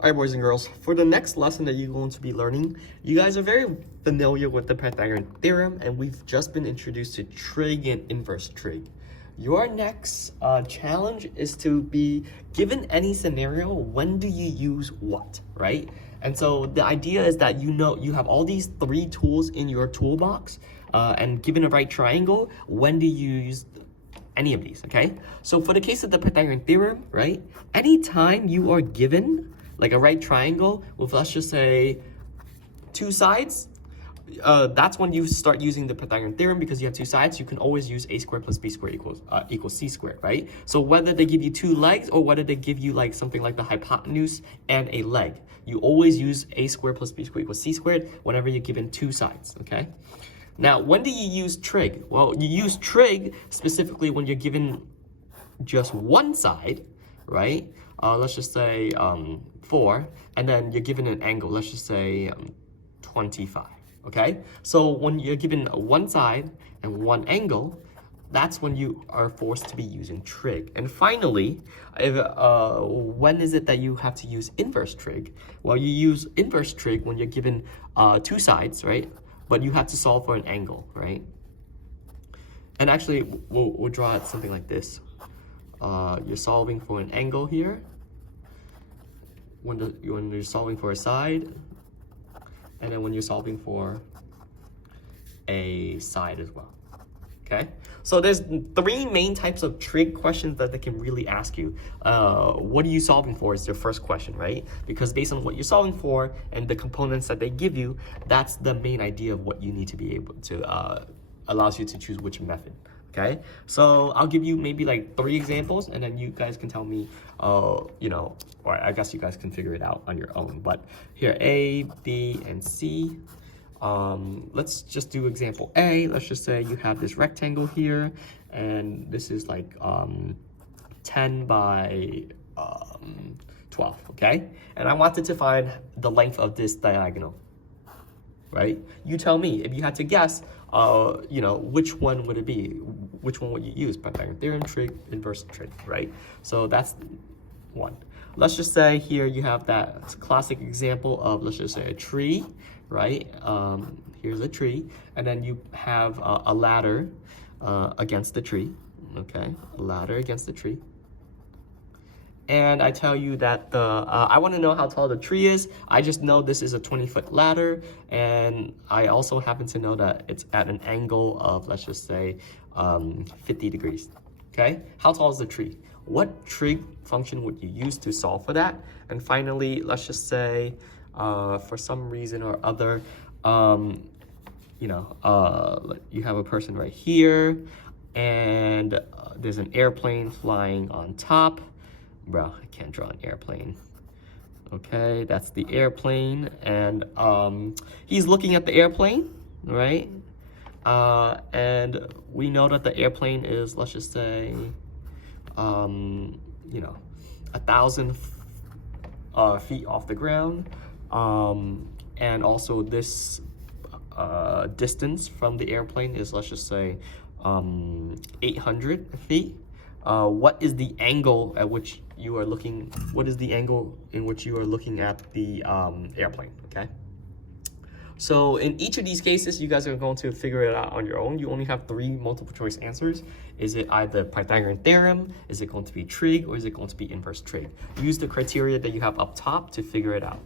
Alright, boys and girls, for the next lesson that you're going to be learning, you guys are very familiar with the Pythagorean theorem, and we've just been introduced to trig and inverse trig. Your next challenge is to be given any scenario, when do you use what, right? And so the idea is that you have all these three tools in your toolbox, and given a right triangle, when do you use any of these, okay? So for the case of the Pythagorean theorem, right? Anytime you are given like a right triangle with, let's just say, two sides, that's when you start using the Pythagorean theorem, because you have two sides. You can always use a squared plus b squared equals c squared, right? So whether they give you two legs or whether they give you like something like the hypotenuse and a leg, you always use a squared plus b squared equals c squared whenever you're given two sides, okay? Now, when do you use trig? Well, you use trig specifically when you're given just one side, right? Let's just say 4, and then you're given an angle, let's just say 25, okay? So when you're given one side and one angle, that's when you are forced to be using trig. And finally, when is it that you have to use inverse trig? Well, you use inverse trig when you're given two sides, right? But you have to solve for an angle, right? And actually, we'll draw it something like this. You're solving for an angle here when you're solving for a side, and then when you're solving for a side as well, okay? So there's three main types of trig questions that they can really ask you. What are you solving for is their first question, right? Because based on what you're solving for and the components that they give you, that's the main idea of what you need to be able to, allows you to choose which method. Okay, so I'll give you maybe like 3 examples, and then you guys can tell me, or I guess you guys can figure it out on your own. But here, A, B, and C. Let's just do example A. Let's just say you have this rectangle here, and this is like 10 by 12, okay? And I wanted to find the length of this diagonal, right? You tell me, if you had to guess, which one would it be? Which one would you use? Pythagorean theorem, trig, inverse trig, right? So that's one. Let's just say here you have that classic example of, let's just say, a tree, right? Here's a tree, and then you have a ladder against the tree, okay? A ladder against the tree. And I tell you that I want to know how tall the tree is. I just know this is a 20-foot ladder, and I also happen to know that it's at an angle of, let's just say, 50 degrees, okay? How tall is the tree? What trig function would you use to solve for that? And finally, let's just say, for some reason or other, you have a person right here, and there's an airplane flying on top. Bro, I can't draw an airplane. Okay, that's the airplane, and he's looking at the airplane, right? And we know that the airplane is, let's just say, 1,000 feet off the ground, and also this distance from the airplane is, let's just say, 800 feet. What is the angle at which you are looking? What is the angle in which you are looking at the airplane? Okay. So in each of these cases, you guys are going to figure it out on your own. You only have 3 multiple choice answers. Is it either Pythagorean theorem? Is it going to be trig? Or is it going to be inverse trig? Use the criteria that you have up top to figure it out.